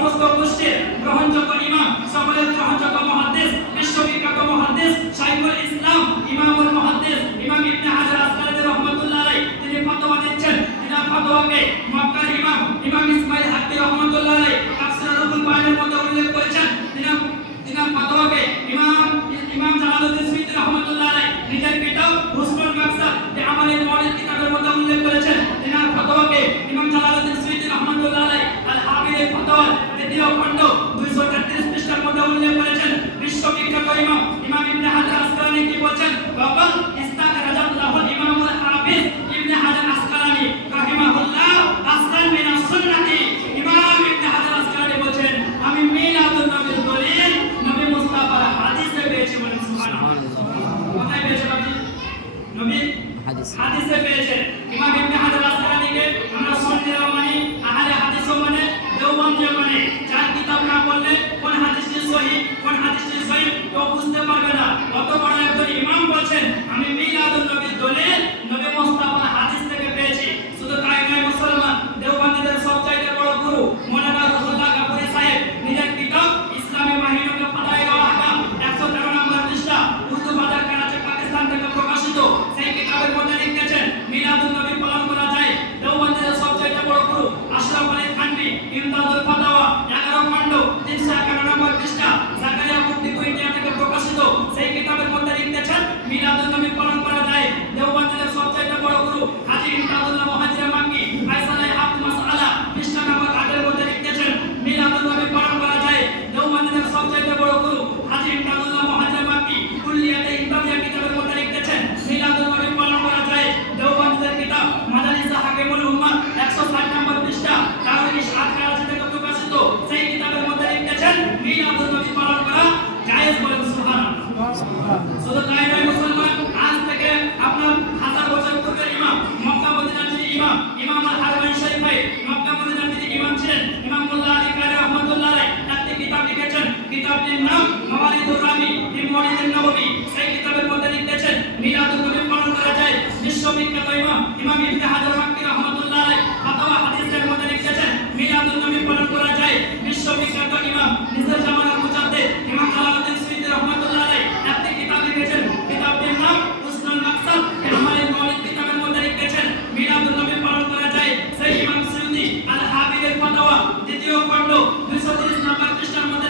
সমস্ত গোষ্ঠীর গ্রহণযোগ্য ইমাম, সকলের গ্রহণযোগ্য মুহাদ্দিস, বিশ্ববিখ্যাত মুহাদ্দিস শাইখুল ইসলাম ইমামুল মুহাদ্দিস ইমাম ইবনে হাজার আসকালানি রাহমাতুল্লাহ আলাইহি তিনি ফতোয়া দিচ্ছেন। তিনার ফতোয়াকে মক্কার ইমাম ইসমাঈল হাক্কি রাহমাতুল্লাহ আলাইহি তাফসীর রুহুল বায়ানের মধ্যে উল্লেখ করেছেন। তিনার ফতোয়াকে ইমাম জালালউদ্দিন সুয়ুতী রাহমাতুল্লাহ আলাইহি নিজের কিতাব হুসনুল মাকসাদ বিআমালিল মাওলিদ কিতাবের মধ্যে উল্লেখ করেছেন। তিনার ফতোয়াকে ইমাম জালালউদ্দিন সুয়ুতী রাহমাতুল্লাহ আলাইহি আল হাবিরের ফতোয়া দ্বিতীয় খণ্ড 233 পৃষ্ঠার মধ্যে উল্লেখ করেছেন। বিশ্ববিখ্যাত ইমাম ইবনে হাজার আসকালানি কি বলেন? ওয়াকাল ইস্তাক রাজাল্লাহুল ইমামুল হাফিজ ইবনে হাজার আসকালানি রাহিমাহুল্লাহ আসলান মিনাস সুন্নতি। ইমাম ইবনে হাজার আসকালানি বলেন আমি মিলাদুন নবীর দলিল নবী মুস্তাফার হাদিসে পেয়েছি। বলেন সুবহানাল্লাহ। কোথায় পেয়েছেন আপনি? নবীর হাদিসে পেয়েছেন। ইমাম ইবনে হাজার আসকালানিকে আমরা সুন্নিরাও মানি, আহলে হাদিসও মানে, দেওবন্দিও মানে। যার কিতাব না পড়লে কোন হাদিসটি সহিহ কোন হাদিসটি সহিহ কেউ বুঝতে পারবে না। অত বড় একজন ইমাম বলেন আমি মিলাদুন নবীর দলিল নবী মুস্তাফার হাদিস থেকে পেয়েছি। শুধু তাই নয় মুসলমান, দেওবন্দীদের সবচাইতে বড় গুরু মৌলানা রহুল্লাহ গাফুরি সাহেব নিজের কিতাব ইসলামী মাহিনুকে ফাদাইল ওয়া আহকাম 113 নম্বর পৃষ্ঠা উর্দু বাজার করাচি পাকিস্তান থেকে প্রকাশিত। সেই কিতাবের মধ্যে লিখেছেন মিলাদুন নবী পালন করা যায়। দেওবন্দীদের সবচাইতে বড় গুরু আশরাফ আলী থানভী ইমদাদুল ফাতাওয়া 11 খণ্ড 351 নম্বর পৃষ্ঠা জাকারিয়া মুফতি ইন্ডিয়া থেকে প্রকাশিত। সেই কিতাবের মধ্যে লিখেছেন মিলাদুন নবী পালন করা যায়। দেওবন্দীদের সবচাইতে বড় গুরু হাজী ইমদাদুল্লাহ মুহাজির মাক্কি ফায়সালে হাফ মাসআলা পৃষ্ঠা নম্বর 8 এর মধ্যে লিখেছেন মিলাদুন নবী পালন করা যায়। দেওবন্দীদের সবচাইতে বড় গুরু হাজী ইমদাদুল্লাহ মুহাজির মাক্কি কুল্লিয়াতে ইমদাদিয়া কিতাবের মধ্যে লিখেছেন মিলাদুন নবী পালন করা যায়। দেওবন্দীদের কিতাব মাজালিস হাকিমুল উম্মাহ 160 নম্বর পৃষ্ঠা তাওরিশ আট-করাচি থেকে প্রকাশিত। সেই কিতাবের মধ্যে লিখেছেন মিলাদুন নবী পালন করা জায়েজ। বলেন সুবহানাল্লাহ। শুধু তাই নয় মুসলমান, আজ থেকে আপনার 1000 বছর পূর্বের ইমাম মক্কা মদিনার যিনি ইমাম আল হারমাইন শরীফে মক্কা মদিনার যিনি ইমাম ছিলেন ইমাম মোল্লা আলী কারি রাহমাতুল্লাহ আলাইহি একটি কিতাব লিখেছেন। কিতাবটির নাম মাওয়ারিদুর রামি ফি মাওলিদিন নববী। সেই কিতাবের মধ্যে লিখেছেন মিলাদুন নবী পালন করা যায়। বিশ্ববিখ্যাত ইমাম ইবনে হাজার মাক্কি রাহমাতুল্লাহ আলাইহি ফাতাওয়া হাদিসের মধ্যে লিখেছেন মিলাদুন নবী পালন করা যায়। বিশ্ববিখ্যাত ইমাম নিজের জামানার মুজাদ্দিদ ইমাম জালালউদ্দিন সুয়ুতী রাহমাতুল্লাহ আলাইহি একটি কিতাব লিখেছেন। কিতাবটির নাম হুসনুল মাকসাদ বিআমালিল মাওলিদ কিতাবের মধ্যে লিখেছেন মিলাদুন নবী পালন করা যায়। সেই ইমাম সুয়ুতী আল হাবিরের ফাতাওয়া দ্বিতীয় খণ্ড 230 নম্বর পৃষ্ঠার মধ্যে